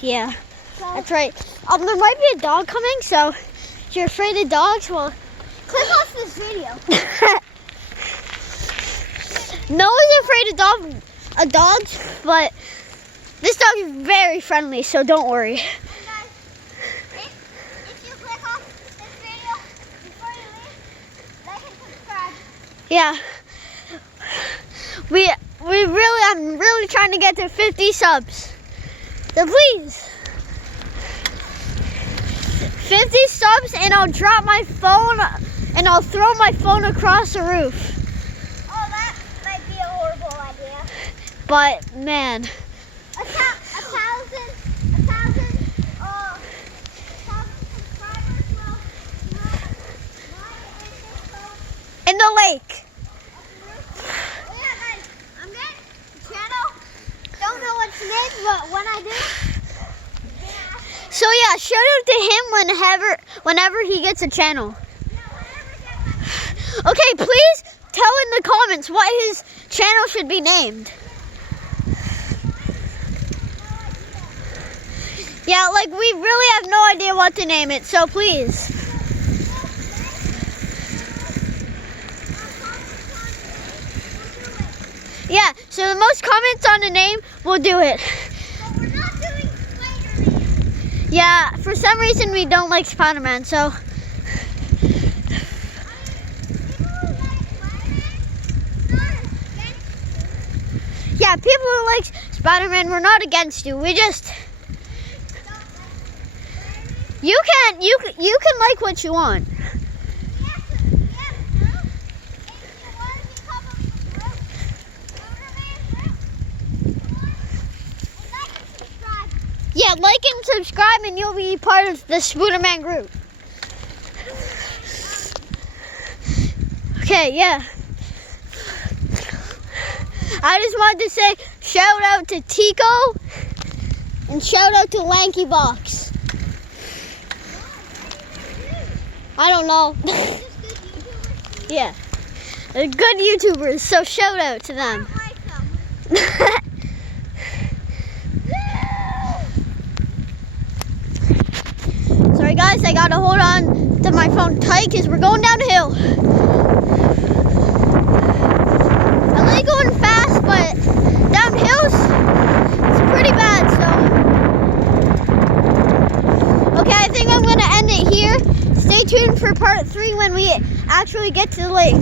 Yeah, that's right. There might be a dog coming, so if you're afraid of dogs, well, click off this video. No one's afraid of dogs, but this dog is very friendly, so don't worry. And guys, if you click off this video before you leave, like and subscribe. Yeah. I'm really trying to get to 50 subs. So please. 50 subs and I'll drop my phone and I'll throw my phone across the roof. Oh, that might be a horrible idea. But man. A thousand subscribers will In the lake. Oh yeah, guys, I'm getting a channel. Don't know what's named, but when I do, So yeah, shout out to him whenever he gets a channel. Okay, please tell in the comments what his channel should be named. Yeah, like we really have no idea what to name it, so please. Yeah, so the most comments on the name, we'll do it. but we're not doing Spider-Man. Yeah, for some reason we don't like Spider-Man, so. Yeah, people who like Spider-Man, we're not against you. We just. You can like what you want. Yeah, like and subscribe and you'll be part of the Spooderman group. Okay, yeah. I just wanted to say shout out to Tico and shout out to Lanky Box. I don't know. Yeah. They're good YouTubers, so shout out to them. Sorry guys, I gotta hold on to my phone tight because we're going down the hill. I like going fast, but down hills, it's pretty bad, so. Okay, I think I'm gonna end it here. Stay tuned for part 3 when we actually get to the lake.